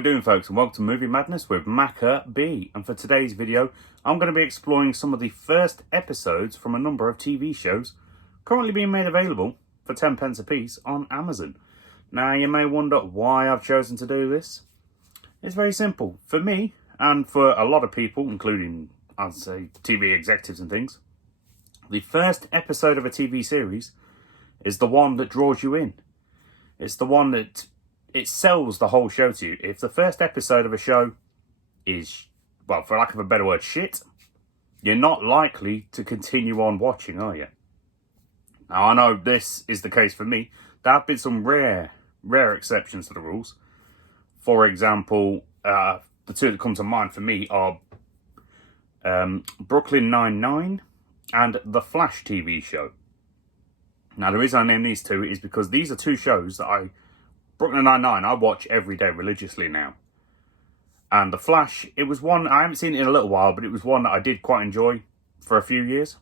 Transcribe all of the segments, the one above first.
we doing, folks? And welcome to Movie Madness with Maka B. And for today's video, I'm going to be exploring some of the first episodes from a number of TV shows currently being made available for 10 pence a piece on Amazon. Now, you may wonder why I've chosen to do this. It's very simple. For me, and for a lot of people, including, I'd say, TV executives and things, the first episode of a TV series is the one that draws you in. It's the one that it sells the whole show to you. If the first episode of a show is, well, for lack of a better word, shit, you're not likely to continue on watching, are you? Now, I know this is the case for me. There have been some rare exceptions to the rules. For example, the two that come to mind for me are Brooklyn Nine-Nine and The Flash TV show. Now, the reason I name these two is because these are two shows that Brooklyn Nine-Nine, I watch every day religiously now. And The Flash, it was one, I haven't seen it in a little while, but it was one that I did quite enjoy for a few years.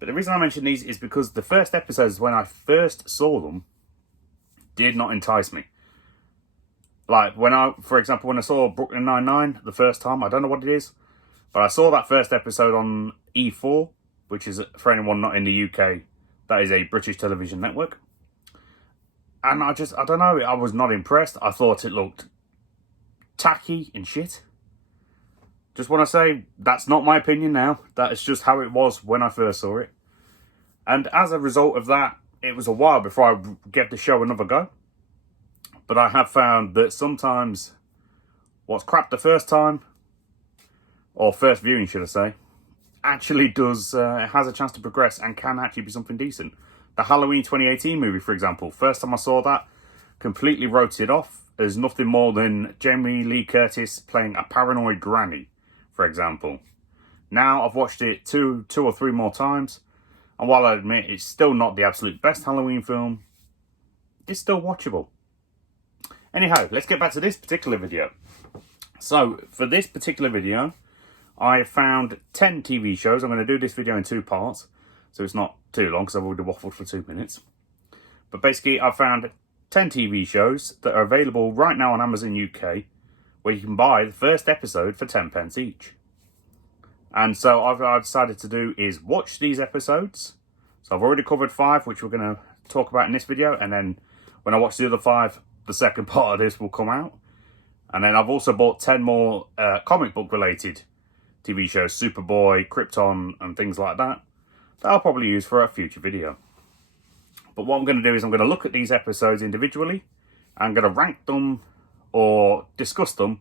But the reason I mention these is because the first episodes, when I first saw them, did not entice me. Like, for example, when I saw Brooklyn Nine-Nine the first time, I don't know what it is, but I saw that first episode on E4, which is, for anyone not in the UK, that is a British television network. And I don't know, I was not impressed. I thought it looked tacky and shit. Just want to say, that's not my opinion now. That is just how it was when I first saw it. And as a result of that, it was a while before I gave the show another go. But I have found that sometimes what's crap the first time, or first viewing should I say, actually has a chance to progress and can actually be something decent. The Halloween 2018 movie, for example, first time I saw that, completely wrote it off as nothing more than Jamie Lee Curtis playing a paranoid granny, for example. Now I've watched it two or three more times, and while I admit it's still not the absolute best Halloween film, it's still watchable. Anyhow, let's get back to this particular video. So, for this particular video, I found 10 TV shows. I'm going to do this video in two parts, so it's not too long because I've already waffled for 2 minutes. But basically, I've found 10 TV shows that are available right now on Amazon UK, where you can buy the first episode for 10 pence each. And so I've decided to do is watch these episodes. So I've already covered 5, which we're going to talk about in this video, and then when I watch the other 5, the second part of this will come out. And then I've also bought 10 more comic book related TV shows, Superboy, Krypton, and things like that I'll probably use for a future video. But what I'm going to do is I'm going to look at these episodes individually. I'm going to rank them or discuss them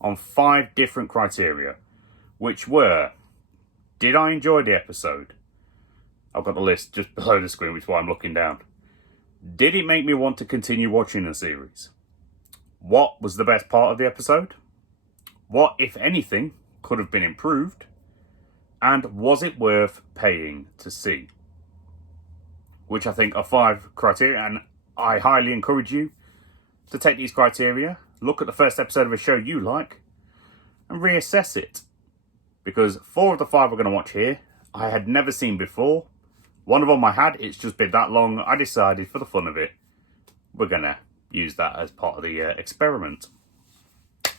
on 5 different criteria, which were: did I enjoy the episode? I've got the list just below the screen, which is why I'm looking down. Did it make me want to continue watching the series? What was the best part of the episode? What, if anything, could have been improved? And was it worth paying to see? Which I think are 5 criteria, and I highly encourage you to take these criteria, look at the first episode of a show you like, and reassess it. Because 4 of the 5 we're going to watch here, I had never seen before. One of them I had, it's just been that long, I decided for the fun of it, we're going to use that as part of the experiment.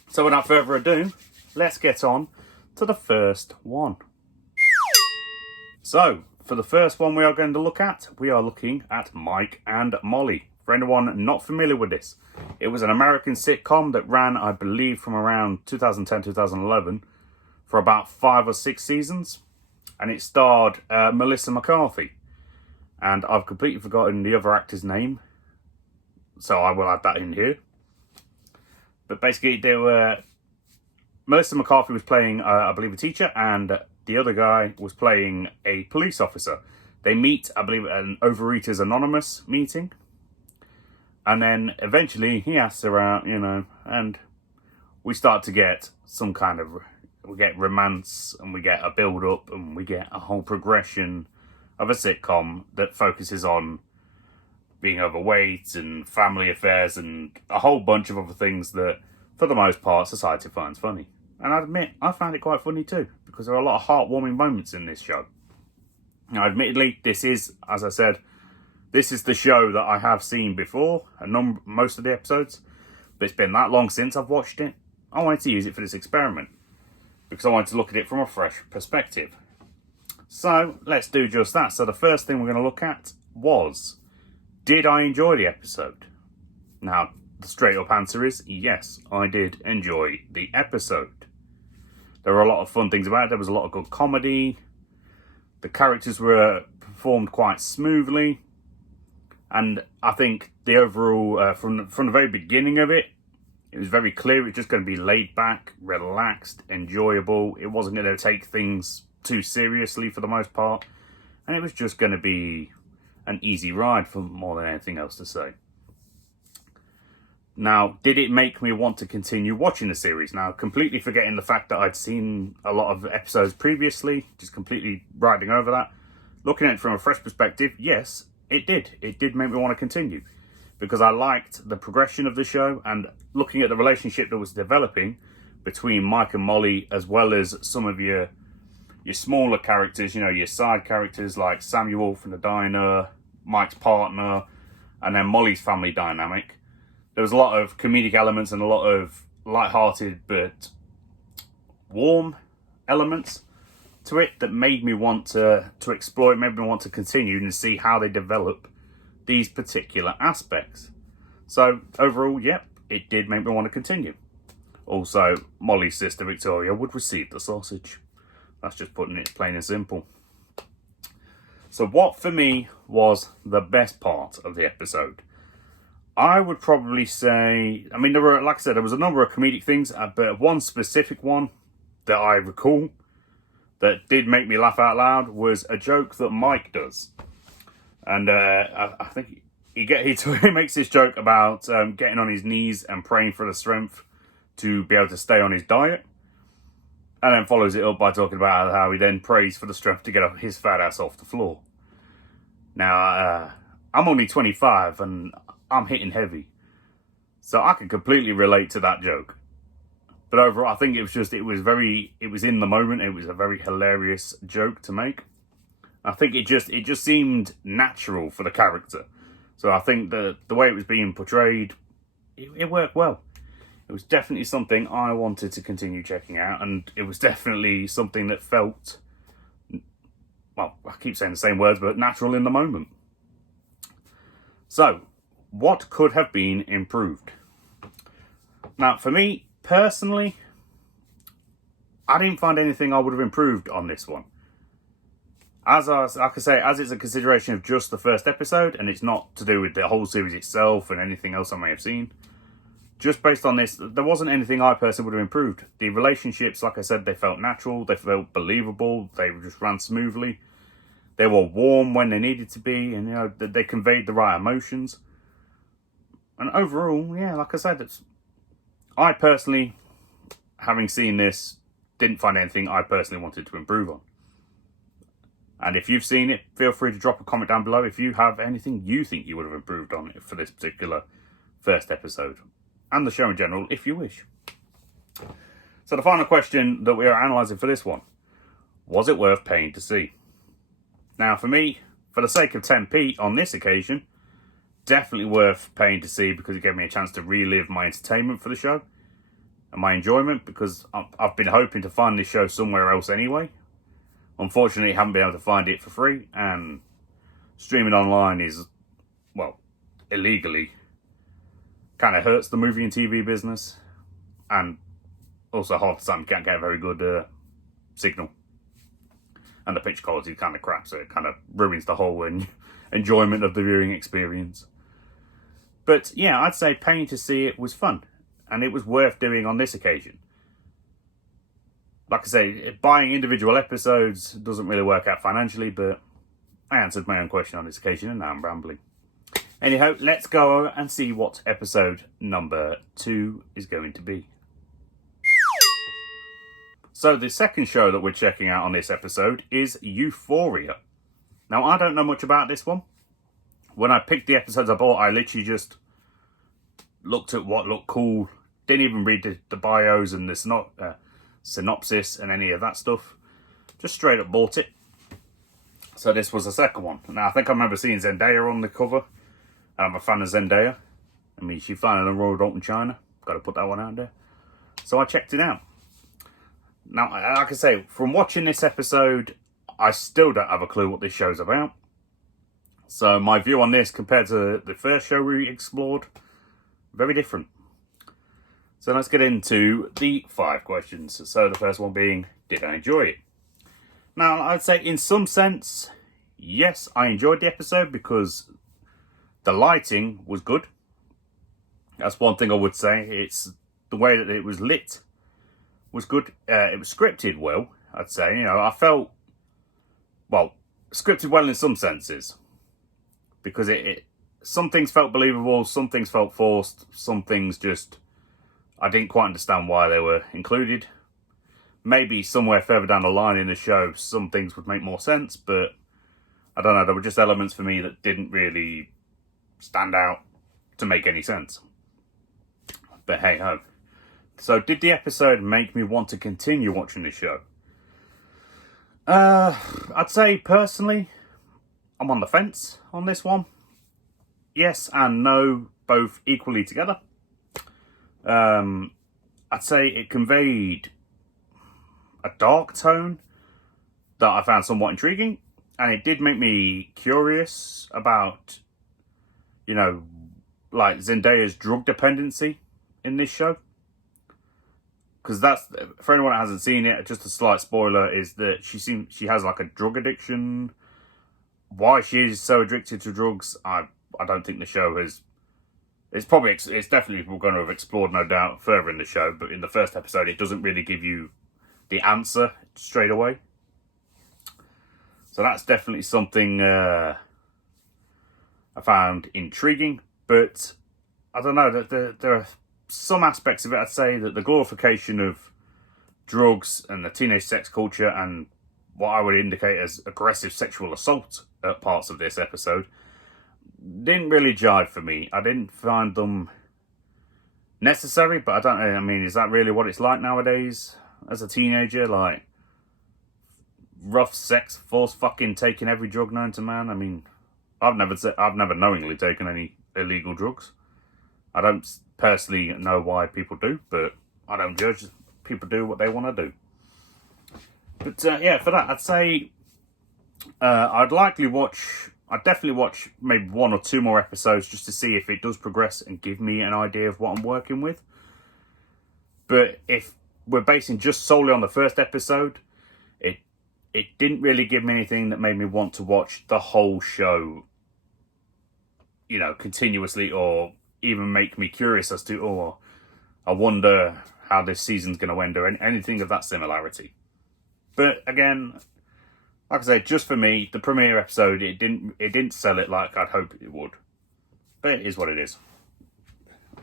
So without further ado, let's get on to the first one. So, for the first one we are going to look at, we are looking at Mike and Molly. For anyone not familiar with this, it was an American sitcom that ran, I believe, from around 2010-2011 for about 5 or 6 seasons. And it starred Melissa McCarthy. And I've completely forgotten the other actor's name, so I will add that in here. But basically, Melissa McCarthy was playing, I believe, a teacher, and the other guy was playing a police officer. They meet, I believe, at an Overeaters Anonymous meeting. And then eventually he asks her out, and we start to get some kind of, we get romance, and we get a build-up, and we get a whole progression of a sitcom that focuses on being overweight and family affairs and a whole bunch of other things that, for the most part, society finds funny. And I admit, I found it quite funny too, because there are a lot of heartwarming moments in this show. Now, admittedly, this is, as I said, this is the show that I have seen before, most of the episodes. but it's been that long since I've watched it. I wanted to use it for this experiment because I wanted to look at it from a fresh perspective. So let's do just that. So the first thing we're going to look at was, did I enjoy the episode? Now, the straight up answer is yes, I did enjoy the episode. There were a lot of fun things about it. There was a lot of good comedy. The characters were performed quite smoothly. And I think the overall, from the very beginning of it, it was very clear it was just going to be laid back, relaxed, enjoyable. It wasn't going to take things too seriously for the most part. And it was just going to be an easy ride for more than anything else to say. Now, did it make me want to continue watching the series? Now, completely forgetting the fact that I'd seen a lot of episodes previously, just completely riding over that. Looking at it from a fresh perspective, yes, it did. It did make me want to continue. Because I liked the progression of the show, and looking at the relationship that was developing between Mike and Molly, as well as some of your smaller characters, you know, your side characters like Samuel from the diner, Mike's partner, and then Molly's family dynamic. There was a lot of comedic elements and a lot of light-hearted but warm elements to it that made me want to explore it, made me want to continue and see how they develop these particular aspects. So overall, yep, it did make me want to continue. Also, Molly's sister Victoria would receive the sausage. That's just putting it plain and simple. So what for me was the best part of the episode? I would probably say, I mean, there were, like I said, there was a number of comedic things, but one specific one that I recall that did make me laugh out loud was a joke that Mike does. And I think he makes this joke about getting on his knees and praying for the strength to be able to stay on his diet. And then follows it up by talking about how he then prays for the strength to get his fat ass off the floor. Now, I'm only 25 and I'm hitting heavy. So I can completely relate to that joke. But overall, I think it was in the moment. It was a very hilarious joke to make. I think it just seemed natural for the character. So I think the way it was being portrayed, it worked well. It was definitely something I wanted to continue checking out. And it was definitely something that felt, well, I keep saying the same words, but natural in the moment. So, what could have been improved? Now, for me, personally, I didn't find anything I would have improved on this one. As it's a consideration of just the first episode, and it's not to do with the whole series itself and anything else I may have seen. Just based on this, there wasn't anything I personally would have improved. The relationships, like I said, they felt natural, they felt believable, they just ran smoothly. They were warm when they needed to be, and you know they conveyed the right emotions. And overall, yeah, like I said, I personally, having seen this, didn't find anything I personally wanted to improve on. And if you've seen it, feel free to drop a comment down below if you have anything you think you would have improved on it for this particular first episode. And the show in general, if you wish. So the final question that we are analysing for this one. Was it worth paying to see? Now for me, for the sake of 10p on this occasion, definitely worth paying to see because it gave me a chance to relive my entertainment for the show. And my enjoyment, because I've been hoping to find this show somewhere else anyway. Unfortunately, I haven't been able to find it for free. And streaming online is, well, illegally. Kind of hurts the movie and TV business. And also half the time you can't get a very good signal. And the picture quality is kind of crap, so it kind of ruins the whole enjoyment of the viewing experience. But yeah, I'd say paying to see it was fun. And it was worth doing on this occasion. Like I say, buying individual episodes doesn't really work out financially, but I answered my own question on this occasion and now I'm rambling. Anyhow, let's go and see what episode number 2 is going to be. So the second show that we're checking out on this episode is Euphoria. Now, I don't know much about this one. When I picked the episodes I bought, I literally just looked at what looked cool. Didn't even read the bios and the synopsis and any of that stuff. Just straight up bought it. So this was the second one. Now, I think I remember seeing Zendaya on the cover. And I'm a fan of Zendaya. I mean, she found in the Royal Dalton, China. Got to put that one out there. So I checked it out. Now, like I say, from watching this episode, I still don't have a clue what this show's about. So my view on this compared to the first show we explored, very different. So let's get into the 5 questions. So the first one being, did I enjoy it? Now, I'd say in some sense, yes, I enjoyed the episode because the lighting was good. That's one thing I would say. It's the way that it was lit was good. It was scripted well, I'd say. I felt, scripted well in some senses. Because some things felt believable, some things felt forced, some things just, I didn't quite understand why they were included. Maybe somewhere further down the line in the show, some things would make more sense, but I don't know, there were just elements for me that didn't really stand out to make any sense. But hey ho. So did the episode make me want to continue watching this show? I'd say personally, I'm on the fence on this one. Yes and no, both equally together. I'd say it conveyed a dark tone that I found somewhat intriguing, and it did make me curious about, like Zendaya's drug dependency in this show. Because that's, for anyone that hasn't seen it, just a slight spoiler, is that she has like a drug addiction. Why she is so addicted to drugs, I don't think the show has. It's definitely we're going to have explored, no doubt, further in the show. But in the first episode, it doesn't really give you the answer straight away. So that's definitely something I found intriguing. But I don't know, there are some aspects of it, I'd say, that the glorification of drugs and the teenage sex culture and what I would indicate as aggressive sexual assault at parts of this episode didn't really jive for me. I didn't find them necessary, but is that really what it's like nowadays as a teenager? Like, rough sex, force fucking taking every drug known to man? I've never knowingly taken any illegal drugs. I don't personally know why people do, but I don't judge. People do what they want to do. But for that, I'd say I'd definitely watch maybe 1 or 2 more episodes just to see if it does progress and give me an idea of what I'm working with. But if we're basing just solely on the first episode, it didn't really give me anything that made me want to watch the whole show, continuously, or even make me curious as to, I wonder how this season's going to end, or anything of that similarity. But again, like I say, just for me, the premiere episode, it didn't sell it like I'd hoped it would. But it is what it is.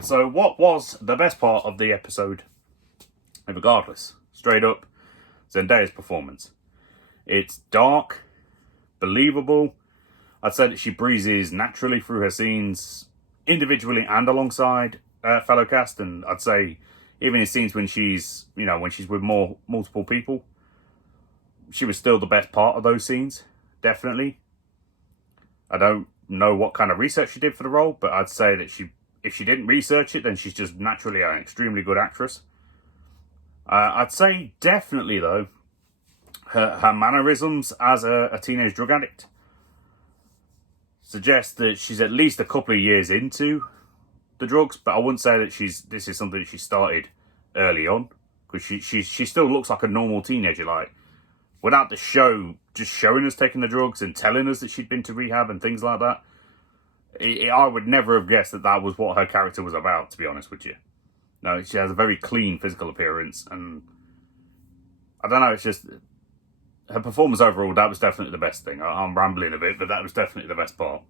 So what was the best part of the episode? Regardless, straight up, Zendaya's performance. It's dark, believable. I'd say that she breezes naturally through her scenes, individually and alongside fellow cast. And I'd say even in scenes when she's with multiple people, she was still the best part of those scenes, definitely. I don't know what kind of research she did for the role, but I'd say that if she didn't research it, then she's just naturally an extremely good actress. I'd say definitely, though, her mannerisms as a teenage drug addict suggest that she's at least a couple of years into the drugs, but I wouldn't say that this is something that she started early on, because she still looks like a normal teenager, like, without the show just showing us taking the drugs and telling us that she'd been to rehab and things like that. I would never have guessed that was what her character was about, to be honest with you. No, she has a very clean physical appearance, and I don't know, it's just her performance overall, that was definitely the best thing. I'm rambling a bit, but that was definitely the best part.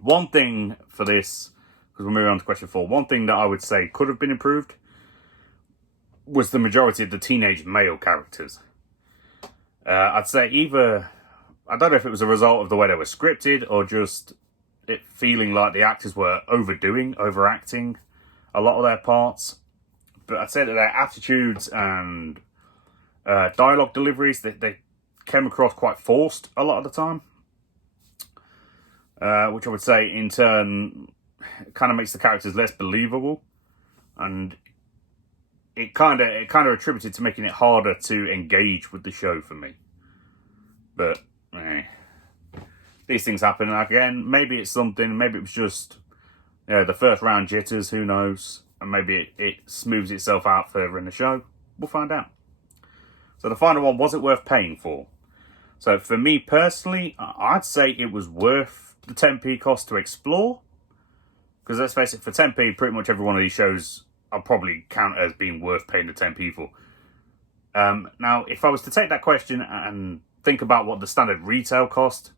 One thing for this, because we're moving on to question 4, one thing that I would say could have been improved was the majority of the teenage male characters. I'd say I don't know if it was a result of the way they were scripted, or just it feeling like the actors were overacting a lot of their parts. But I'd say that their attitudes and dialogue deliveries, they came across quite forced a lot of the time. Which I would say, in turn, kind of makes the characters less believable. and it kind of attributed to making it harder to engage with the show for me. But these things happen, and again, maybe it's something. Maybe it was just the first round jitters. Who knows? And maybe it smooths itself out further in the show. We'll find out. So the final one, was it worth paying for? So for me personally, I'd say it was worth the 10p cost to explore. Because let's face it, for 10p, pretty much every one of these shows I'll probably count as being worth paying the 10p for. Now, if I was to take that question and think about what the standard retail cost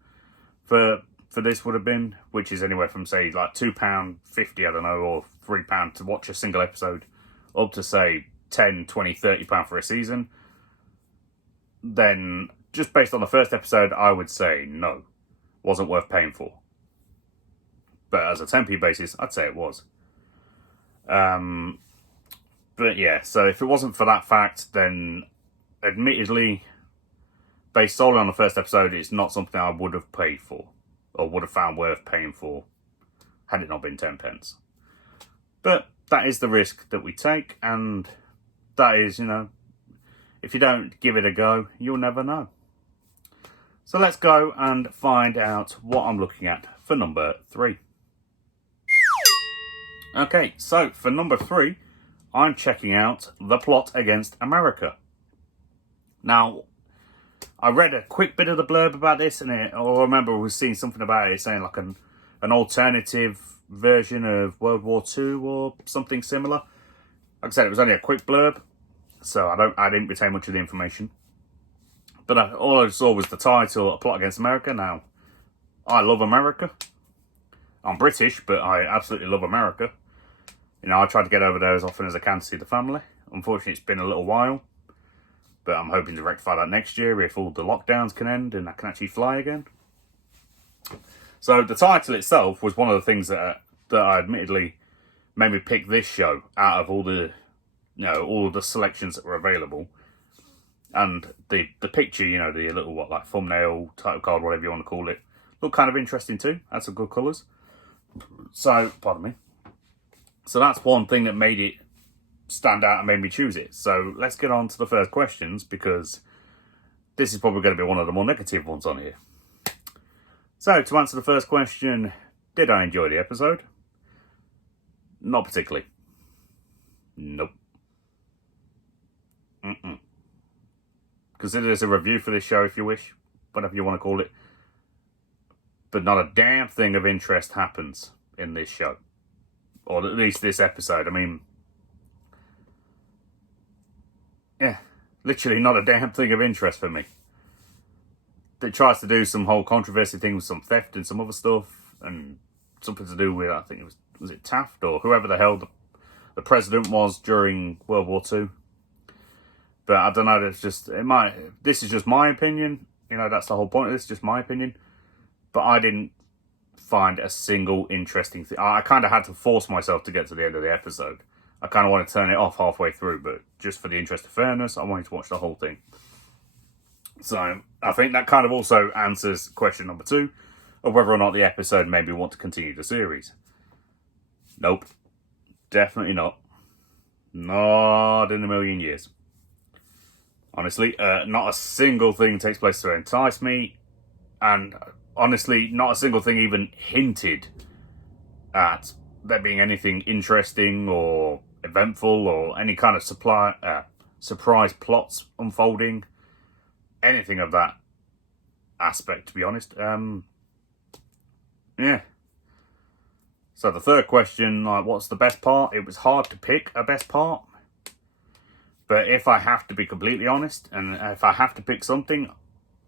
for this would have been, which is anywhere from, say, like £2.50, I don't know, or £3 to watch a single episode, up to, say, £10, £20, £30 for a season, then just based on the first episode, I would say no, wasn't worth paying for. But as a 10p basis, I'd say it was. But yeah, so if it wasn't for that fact, then admittedly, based solely on the first episode, it's not something I would have paid for, or would have found worth paying for, had it not been 10 pence. But that is the risk that we take, and that is, if you don't give it a go, you'll never know. So let's go and find out what I'm looking at for number 3. Okay, so for number 3, I'm checking out The Plot Against America. Now, I read a quick bit of the blurb about this, and I remember we was seeing something about it saying like an alternative version of World War II or something similar. Like I said, it was only a quick blurb, so I didn't retain much of the information. But all I saw was the title, A Plot Against America. Now, I love America. I'm British, but I absolutely love America. I try to get over there as often as I can to see the family. Unfortunately, it's been a little while. But I'm hoping to rectify that next year if all the lockdowns can end and I can actually fly again. So the title itself was one of the things that I admittedly made me pick this show out of all the selections that were available. And the picture, the little thumbnail, title card, whatever you want to call it, looked kind of interesting too. Had some good colours. So, pardon me. So that's one thing that made it stand out and made me choose it. So let's get on to the first questions, because this is probably going to be one of the more negative ones on here. So to answer the first question, did I enjoy the episode? Not particularly. Nope. Consider this a review for this show if you wish, whatever you want to call it. But not a damn thing of interest happens in this show. Or at least this episode. I mean, yeah, literally not a damn thing of interest for me. It tries to do some whole controversy thing with some theft and some other stuff, and something to do with, I think it was it Taft or whoever the hell the president was during World War II. But I don't know, this is just my opinion. That's the whole point of this, just my opinion. But I didn't find a single interesting thing. I kind of had to force myself to get to the end of the episode. I kind of want to turn it off halfway through, but just for the interest of fairness, I wanted to watch the whole thing. So I think that kind of also answers question number 2 of whether or not the episode made me want to continue the series. Nope. Definitely not. Not in a million years. Honestly, not a single thing takes place to entice me, and honestly, not a single thing even hinted at there being anything interesting or eventful or any kind of surprise plots unfolding. Anything of that aspect, to be honest. Yeah. So the third question, what's the best part? It was hard to pick a best part. But if I have to be completely honest, and if I have to pick something,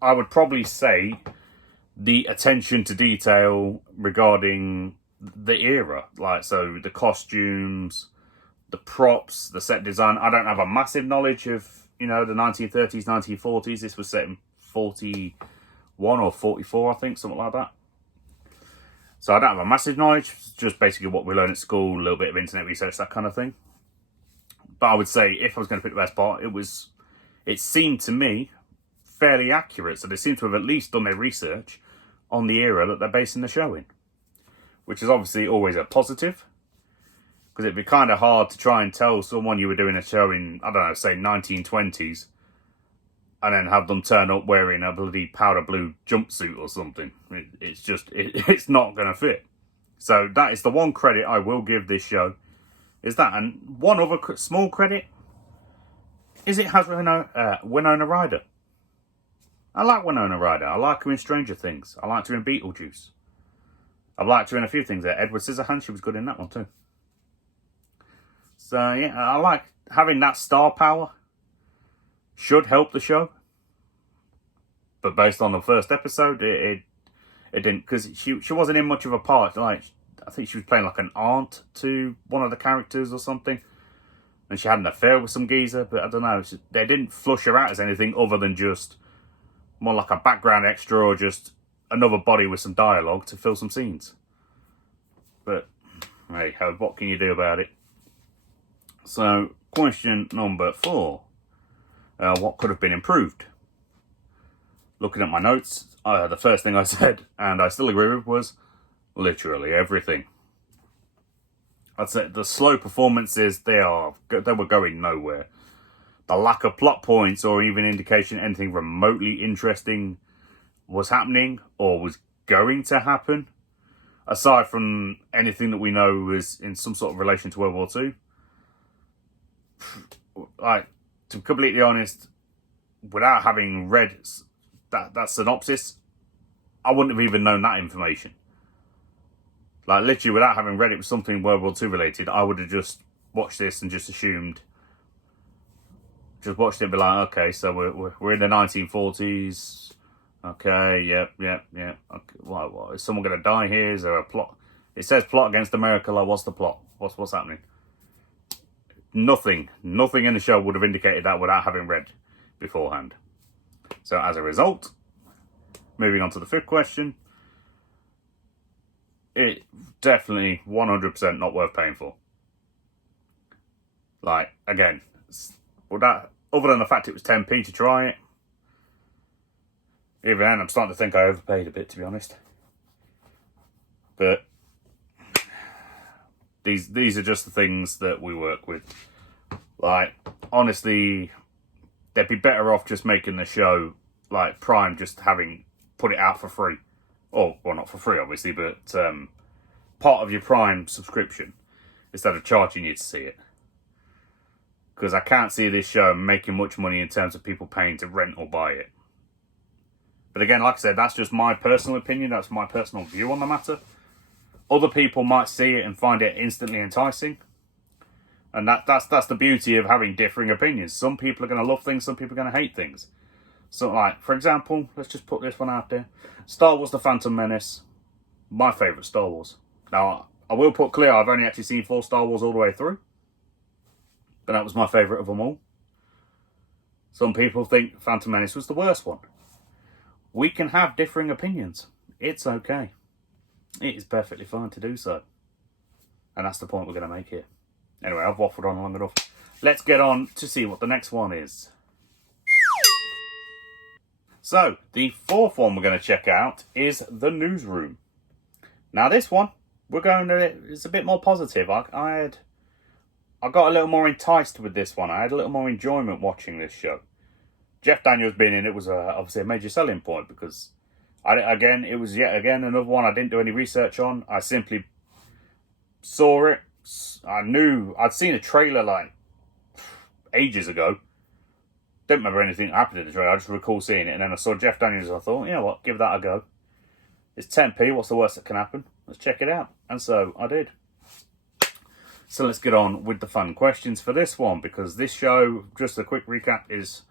I would probably say the attention to detail regarding the era. So the costumes, the props, the set design. I don't have a massive knowledge of, the 1930s, 1940s. This was set in 41 or 44, I think, something like that. So I don't have a massive knowledge. It's just basically what we learn at school, a little bit of internet research, that kind of thing. But I would say if I was going to pick the best part, it seemed to me fairly accurate. So they seem to have at least done their research on the era that they're basing the show in, which is obviously always a positive. Because it'd be kind of hard to try and tell someone you were doing a show in, I don't know, say 1920s, and then have them turn up wearing a bloody powder blue jumpsuit or something. It's not going to fit. So that is the one credit I will give this show, is that. And one other small credit is it has Winona Ryder. I like Winona Ryder. I like her in Stranger Things. I liked her in Beetlejuice. I've liked her in a few things there. Edward Scissorhands, she was good in that one too. So yeah, I like having that star power. Should help the show. But based on the first episode, it didn't, because she wasn't in much of a part. Like, I think she was playing like an aunt to one of the characters or something. And she had an affair with some geezer, but I don't know. They didn't flush her out as anything other than just more like a background extra or just another body with some dialogue to fill some scenes. But hey, what can you do about it? So, question number 4. What could have been improved? Looking at my notes, the first thing I said, and I still agree with, was literally everything. I'd say the slow performances, they were going nowhere. The lack of plot points or even indication anything remotely interesting was happening or was going to happen, aside from anything that we know was in some sort of relation to World War II. Like, to be completely honest, without having read that synopsis, I wouldn't have even known that information. Like, literally, without having read it was something World War II related, I would have just watched this and just assumed, just watched it and be like, okay, so we're in the 1940s. Okay, yep. Okay, what, is someone going to die here? Is there a plot? It says plot against America. Like, what's the plot? What's happening? Nothing in the show would have indicated that without having read beforehand. So as a result, moving on to the 5th question, it definitely 100% not worth paying for. Like, again, that, other than the fact it was 10p to try it, even then I'm starting to think I overpaid a bit, to be honest. But these are just the things that we work with. Like, honestly, they'd be better off just making the show, like Prime, just having put it out for free. Or, well, not for free, obviously, but part of your Prime subscription, instead of charging you to see it. Because I can't see this show making much money in terms of people paying to rent or buy it. But again, like I said, that's just my personal opinion. That's my personal view on the matter. Other people might see it and find it instantly enticing. And that's the beauty of having differing opinions. Some people are going to love things, some people are going to hate things. So, like, for example, let's just put this one out there. Star Wars The Phantom Menace, my favourite Star Wars. Now, I will put clear, I've only actually seen 4 Star Wars all the way through. But that was my favourite of them all. Some people think Phantom Menace was the worst one. We can have differing opinions. It's okay. It is perfectly fine to do so. And that's the point we're going to make here. Anyway, I've waffled on long enough. Let's get on to see what the next one is. So, the 4th one we're going to check out is The Newsroom. Now this one, it's a bit more positive. I got a little more enticed with this one. I had a little more enjoyment watching this show. Jeff Daniels being in it was obviously a major selling point because, it was yet again another one I didn't do any research on. I simply saw it. I knew I'd seen a trailer like ages ago. Didn't remember anything that happened in the trailer. I just recall seeing it, and then I saw Jeff Daniels. And I thought, you know what, give that a go. It's 10p. What's the worst that can happen? Let's check it out. And so I did. So let's get on with the fun questions for this one, because this show, just a quick recap, it's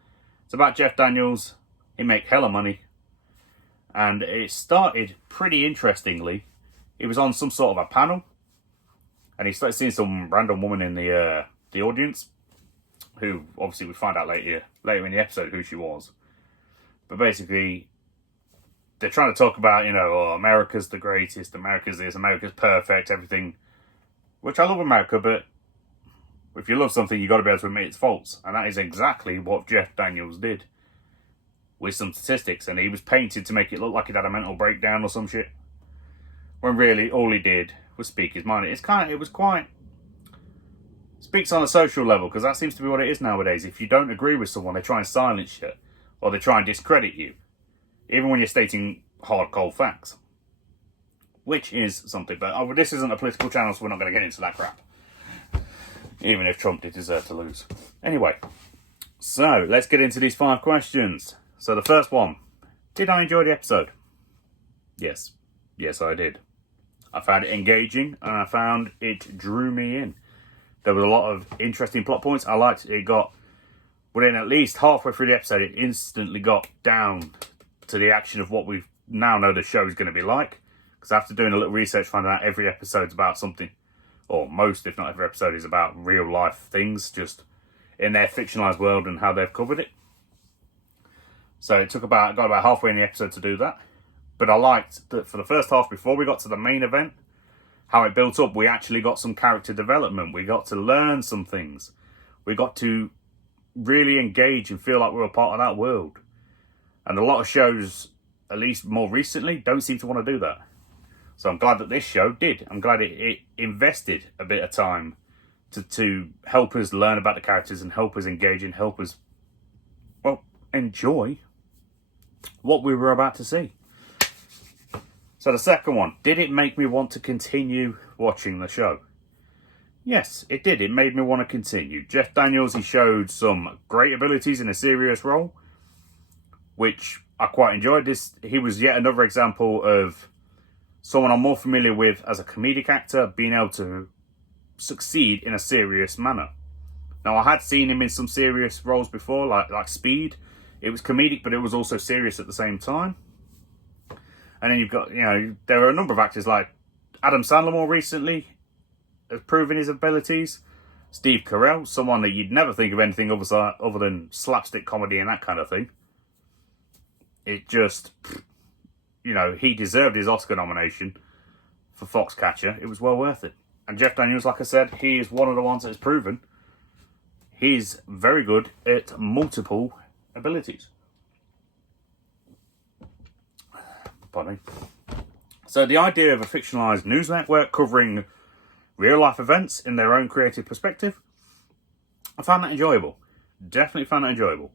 about Jeff Daniels. He make hella money, and it started pretty interestingly. He was on some sort of a panel. And he started seeing some random woman in the audience, who obviously we find out later in the episode who she was. But basically, they're trying to talk about, America's the greatest, America's this, America's perfect, everything. Which I love America, but if you love something, you've got to be able to admit its faults. And that is exactly what Jeff Daniels did. With some statistics. And he was painted to make it look like he'd had a mental breakdown or some shit. When really, all he did was speak his mind. It was quite Speaks on a social level, because that seems to be what it is nowadays. If you don't agree with someone, they try and silence you, or they try and discredit you, even when you're stating hard, cold facts. Which is something, but this isn't a political channel, so we're not going to get into that crap. Even if Trump did deserve to lose. Anyway, so let's get into these 5 questions. So the first one, did I enjoy the episode? Yes. Yes, I did. I found it engaging, and I found it drew me in. There was a lot of interesting plot points. I liked it. It got, within at least halfway through the episode, it instantly got down to the action of what we now know the show is going to be like. Because after doing a little research, finding out every episode's about something, or most, if not every episode, is about real life things, just in their fictionalized world and how they've covered it. So it got about halfway in the episode to do that. But I liked that for the first half, before we got to the main event, how it built up. We actually got some character development. We got to learn some things. We got to really engage and feel like we were part of that world. And a lot of shows, at least more recently, don't seem to want to do that. So I'm glad that this show did. I'm glad it invested a bit of time to help us learn about the characters and help us engage and help us, well, enjoy what we were about to see. So the second one, did it make me want to continue watching the show? Yes, it did. It made me want to continue. Jeff Daniels, he showed some great abilities in a serious role, which I quite enjoyed. He was yet another example of someone I'm more familiar with as a comedic actor being able to succeed in a serious manner. Now, I had seen him in some serious roles before, like Speed. It was comedic, but it was also serious at the same time. And then you've got, there are a number of actors like Adam Sandler more recently has proven his abilities. Steve Carell, someone that you'd never think of anything other than slapstick comedy and that kind of thing. It just, he deserved his Oscar nomination for Foxcatcher. It was well worth it. And Jeff Daniels, like I said, he is one of the ones that's proven he's very good at multiple abilities. Pardon me. So the idea of a fictionalized news network covering real life events in their own creative perspective, I found that enjoyable. Definitely found that enjoyable.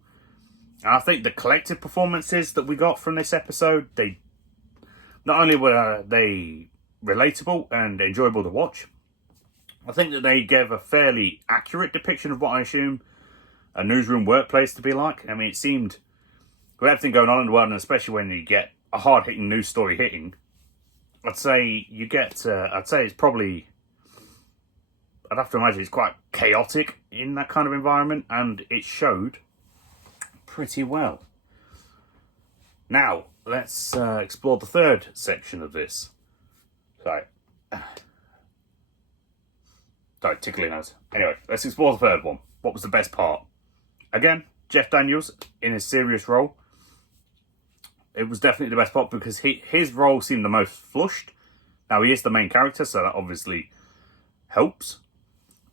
And I think the collective performances that we got from this episode, they not only were they relatable and enjoyable to watch, I think that they gave a fairly accurate depiction of what I assume a newsroom workplace to be like. I mean, it seemed, with everything going on in the world, and especially when you get a hard-hitting news story hitting, I'd say it's probably, I'd have to imagine it's quite chaotic in that kind of environment, and it showed pretty well. Now, let's explore the third section of this. Sorry, tickling nose. Anyway, let's explore the third one. What was the best part? Again, Jeff Daniels in his serious role. It was definitely the best part because his role seemed the most flushed. Now, he is the main character, so that obviously helps.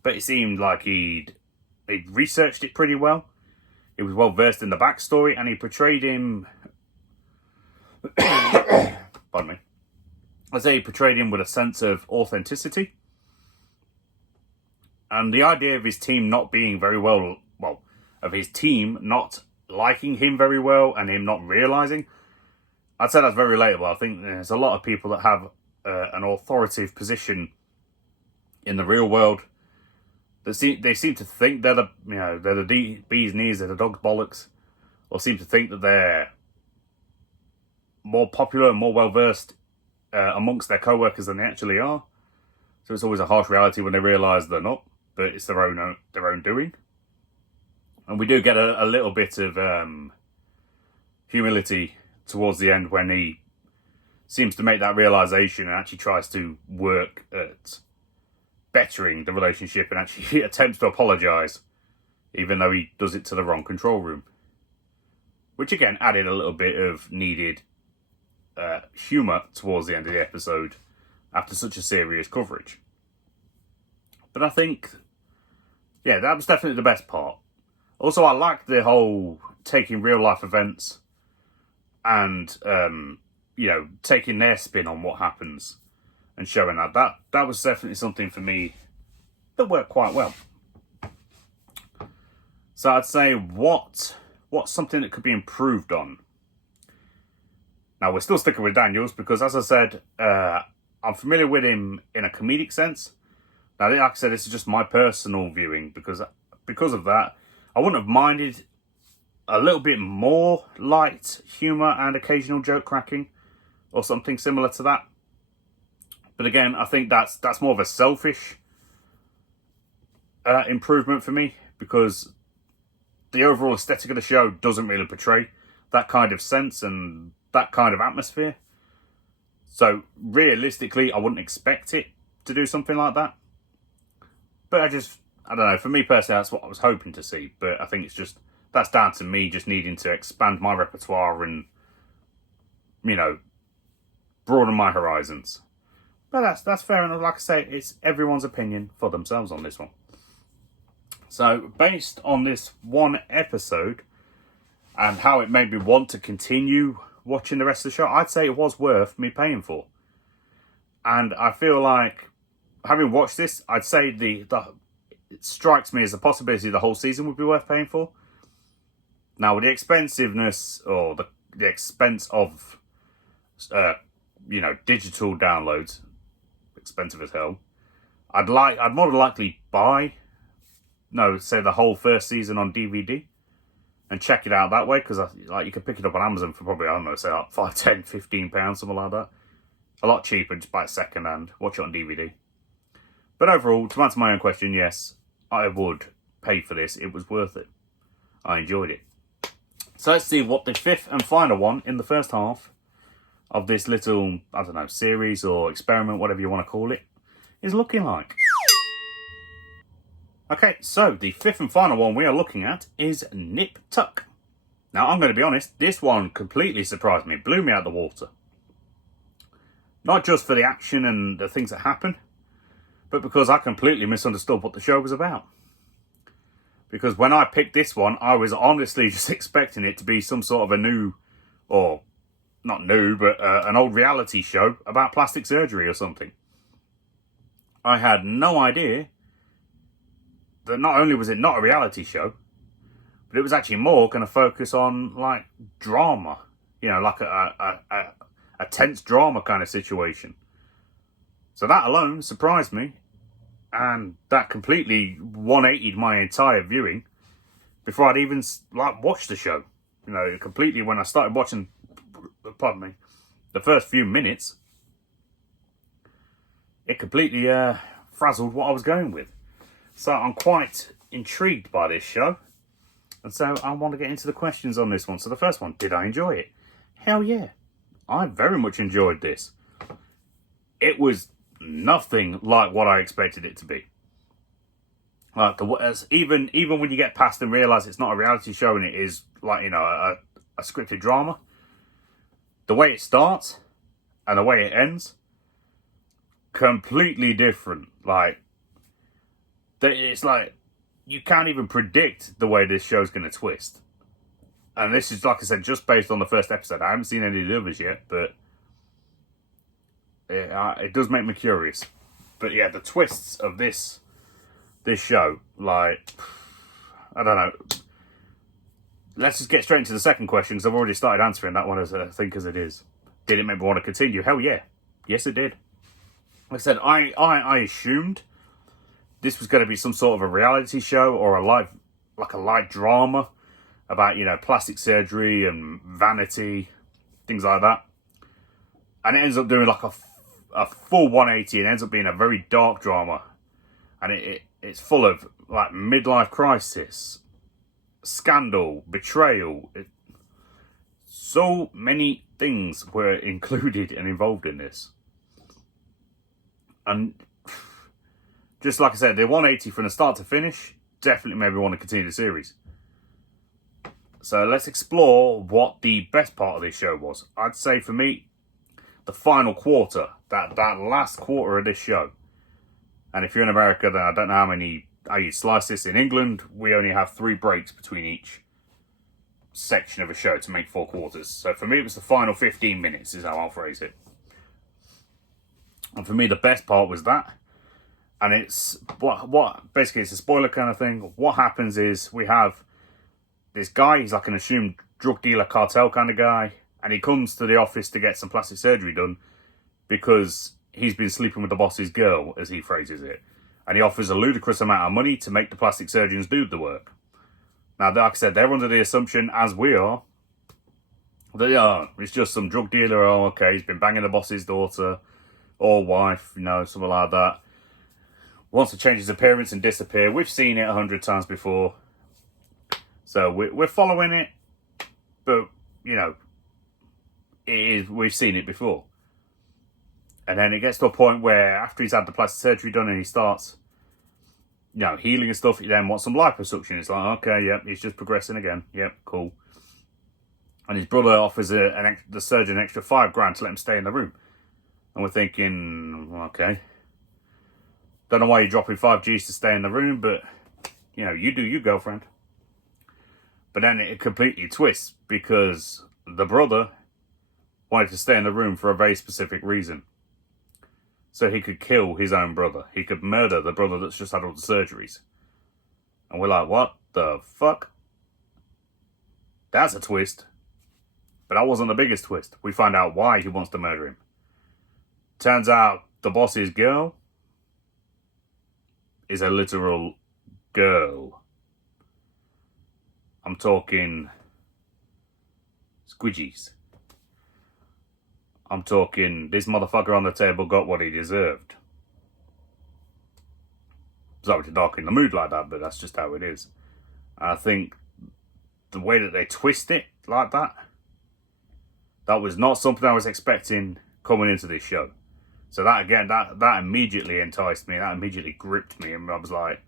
But it seemed like he'd researched it pretty well. He was well versed in the backstory, and he portrayed him. Pardon me. I'd say he portrayed him with a sense of authenticity. And the idea of his team not being very well, of his team not liking him very well and him not realising, I'd say that's very relatable. I think there's a lot of people that have an authoritative position in the real world. They seem to think they're the bee's knees, they're the dog's bollocks, or seem to think that they're more popular and more well versed amongst their co-workers than they actually are. So it's always a harsh reality when they realise they're not, but it's their own doing. And we do get a little bit of humility towards the end when he seems to make that realisation and actually tries to work at bettering the relationship and actually attempts to apologise, even though he does it to the wrong control room. Which again added a little bit of needed humour towards the end of the episode after such a serious coverage. But I think, that was definitely the best part. Also, I liked the whole taking real life events and, taking their spin on what happens and showing that. That was definitely something for me that worked quite well. So I'd say what's something that could be improved on? Now, we're still sticking with Daniels because, as I said, I'm familiar with him in a comedic sense. Now, like I said, this is just my personal viewing because of that, I wouldn't have minded a little bit more light humour and occasional joke cracking or something similar to that. But again, I think that's more of a selfish improvement for me because the overall aesthetic of the show doesn't really portray that kind of sense and that kind of atmosphere. So realistically, I wouldn't expect it to do something like that. But I don't know, for me personally, that's what I was hoping to see. But I think that's down to me just needing to expand my repertoire and, broaden my horizons. But that's fair enough. Like I say, it's everyone's opinion for themselves on this one. So based on this one episode and how it made me want to continue watching the rest of the show, I'd say it was worth me paying for. And I feel like, having watched this, I'd say it strikes me as a possibility the whole season would be worth paying for. Now, with the expensiveness or the expense of, digital downloads, expensive as hell, I'd more than likely say the whole first season on DVD and check it out that way, because you can pick it up on Amazon for probably, I don't know, say like £5, £10, £15, something like that. A lot cheaper, just buy it second hand, watch it on DVD. But overall, to answer my own question, yes, I would pay for this. It was worth it. I enjoyed it. So let's see what the fifth and final one in the first half of this little, series or experiment, whatever you want to call it, is looking like. Okay, so the fifth and final one we are looking at is Nip Tuck. Now, I'm going to be honest, this one completely surprised me, blew me out of the water. Not just for the action and the things that happen, but because I completely misunderstood what the show was about. Because when I picked this one, I was honestly just expecting it to be some sort of a new, or not new, but an old reality show about plastic surgery or something. I had no idea that not only was it not a reality show, but it was actually more going to focus on, like, drama. Like a tense drama kind of situation. So that alone surprised me. And that completely 180'd my entire viewing before I'd even, watched the show. Completely when I started watching, the first few minutes, it completely frazzled what I was going with. So I'm quite intrigued by this show. And so I want to get into the questions on this one. So the first one, did I enjoy it? Hell yeah. I very much enjoyed this. It was nothing like what I expected it to be. Like even when you get past and realise it's not a reality show and it is a scripted drama, the way it starts and the way it ends, completely different. It's like you can't even predict the way this show's going to twist. And this is, like I said, just based on the first episode. I haven't seen any of the others yet, but it does make me curious. But yeah, the twists of this show, I don't know. Let's just get straight into the second question, because I've already started answering that one as it is. Did it make me want to continue? Hell yeah. Yes, it did. Like I said, I assumed this was going to be some sort of a reality show or a light drama about, plastic surgery and vanity, things like that. And it ends up doing a full 180 and ends up being a very dark drama. And it's full of midlife crisis, scandal, betrayal. So many things were included and involved in this. And just like I said, the 180 from the start to finish definitely made me want to continue the series. So let's explore what the best part of this show was. I'd say for me, the final quarter, that last quarter of this show. And if you're in America, then I don't know how you slice this. In England, we only have 3 breaks between each section of a show to make 4 quarters. So for me, it was the final 15 minutes is how I'll phrase it. And for me, the best part was that. And it's what basically it's a spoiler kind of thing. What happens is we have this guy, he's like an assumed drug dealer cartel kind of guy, and he comes to the office to get some plastic surgery done because he's been sleeping with the boss's girl, as he phrases it. And he offers a ludicrous amount of money to make the plastic surgeons do the work. Now, like I said, they're under the assumption, as we are, that it's just some drug dealer. Oh, okay, he's been banging the boss's daughter or wife, something like that. Wants to change his appearance and disappear. We've seen it 100 times before. So we're following it, but, we've seen it before. And then it gets to a point where after he's had the plastic surgery done and he starts, healing and stuff, he then wants some liposuction. It's like, okay, yep, he's just progressing again. Yep, cool. And his brother offers the surgeon an extra $5,000 to let him stay in the room. And we're thinking, okay, don't know why you're dropping 5Gs to stay in the room, but, you do you, girlfriend. But then it completely twists because the brother wanted to stay in the room for a very specific reason. So he could kill his own brother. He could murder the brother that's just had all the surgeries. And we're like, what the fuck? That's a twist. But that wasn't the biggest twist. We find out why he wants to murder him. Turns out the boss's girl is a literal girl. I'm talking squidgies. I'm talking, this motherfucker on the table got what he deserved. Sorry to darken the mood like that, but that's just how it is. And I think the way that they twist it like that was not something I was expecting coming into this show. So that, again, that immediately enticed me. That immediately gripped me. And I was like,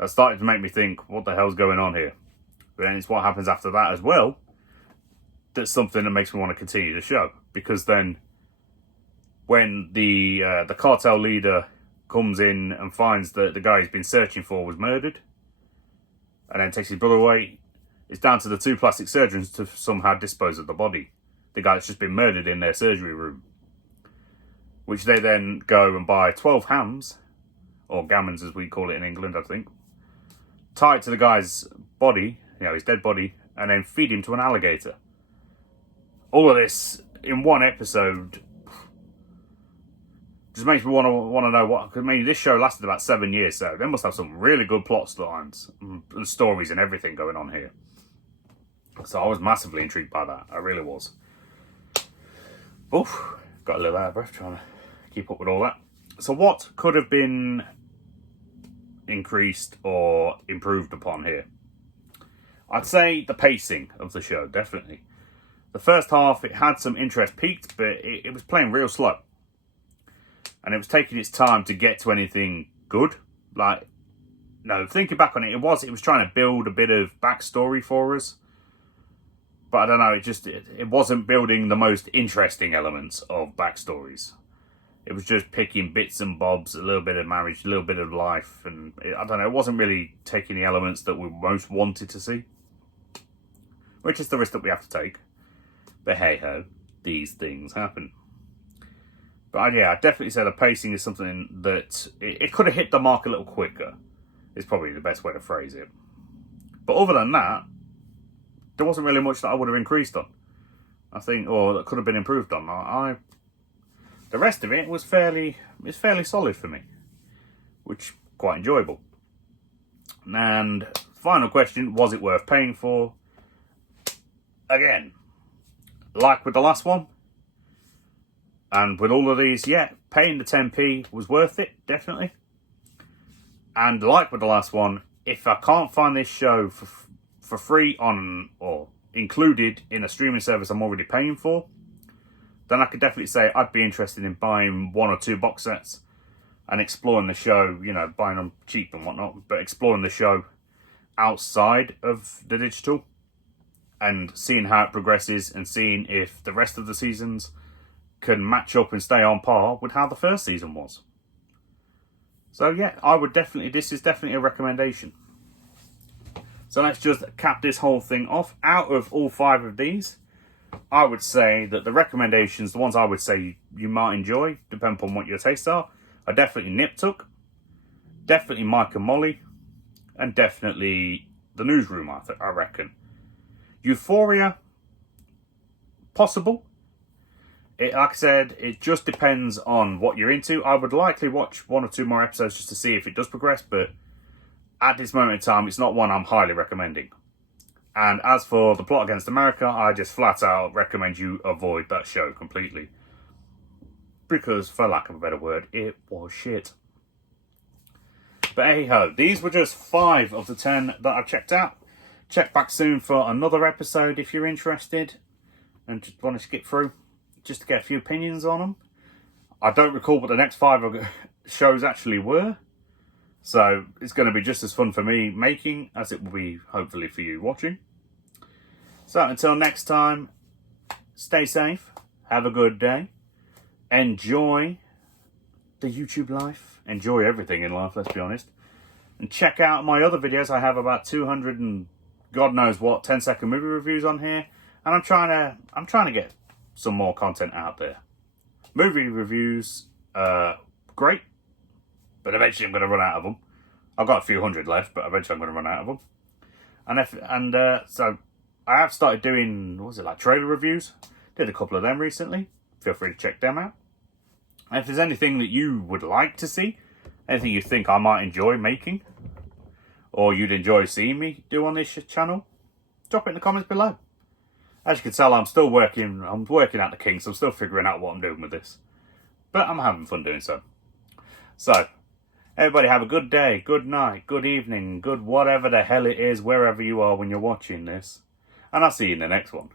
that started to make me think, what the hell's going on here? But then it's what happens after that as well that's something that makes me want to continue the show. Because then when the cartel leader comes in and finds that the guy he's been searching for was murdered and then takes his brother away, it's down to the two plastic surgeons to somehow dispose of the body. The guy that's just been murdered in their surgery room. Which they then go and buy 12 hams, or gammons as we call it in England, I think, tie it to the guy's body, his dead body, and then feed him to an alligator. All of this in one episode just makes me want to know what. Because this show lasted about 7 years, so they must have some really good plot lines and stories and everything going on here. So I was massively intrigued by that. I really was. Oof, got a little out of breath trying to keep up with all that. So what could have been increased or improved upon here? I'd say the pacing of the show, definitely. The first half, it had some interest peaked, but it was playing real slow. And it was taking its time to get to anything good. Thinking back on it, it was trying to build a bit of backstory for us. But I don't know, it wasn't building the most interesting elements of backstories. It was just picking bits and bobs, a little bit of marriage, a little bit of life, and it wasn't really taking the elements that we most wanted to see. Which is the risk that we have to take. But hey ho, these things happen. But I definitely say the pacing is something that it could have hit the mark a little quicker. Is probably the best way to phrase it. But other than that, there wasn't really much that I would have increased on. I think, or that could have been improved on. The rest of it was fairly solid for me, which quite enjoyable. And final question, was it worth paying for? Again, like with the last one, and with all of these, paying the 10p was worth it, definitely. And like with the last one, if I can't find this show for free on or included in a streaming service I'm already paying for, then I could definitely say I'd be interested in buying 1 or 2 box sets and exploring the show, buying them cheap and whatnot, but exploring the show outside of the digital and seeing how it progresses and seeing if the rest of the seasons can match up and stay on par with how the first season was. So this is definitely a recommendation. So let's just cap this whole thing off. Out of all 5 of these, I would say that the recommendations, the ones I would say you might enjoy, depending upon what your tastes are definitely Nip Tuck, definitely Mike and Molly, and definitely the Newsroom, I reckon. Euphoria, possible. Like I said, it just depends on what you're into. I would likely watch 1 or 2 more episodes just to see if it does progress, but at this moment in time, it's not one I'm highly recommending. And as for The Plot Against America, I just flat out recommend you avoid that show completely. Because, for lack of a better word, it was shit. But hey ho, these were just 5 of the 10 that I've checked out. Check back soon for another episode if you're interested and just want to skip through just to get a few opinions on them. I don't recall what the next 5 shows actually were, so it's going to be just as fun for me making as it will be hopefully for you watching. So until next time, stay safe, have a good day, enjoy the YouTube life, enjoy everything in life, let's be honest, and check out my other videos. I have about 200 and God knows what 10-second movie reviews on here, and I'm trying to get some more content out there. Movie reviews, great, but eventually I'm going to run out of them. I've got a few hundred left, but eventually I'm going to run out of them. So I have started doing, what was it, like trailer reviews. Did a couple of them recently. Feel free to check them out. And if there's anything that you would like to see, anything you think I might enjoy making, or you'd enjoy seeing me do on this channel, drop it in the comments below. As you can tell, I'm working out the kinks. I'm still figuring out what I'm doing with this. But I'm having fun doing so. So, everybody have a good day, good night, good evening, good whatever the hell it is, wherever you are when you're watching this. And I'll see you in the next one.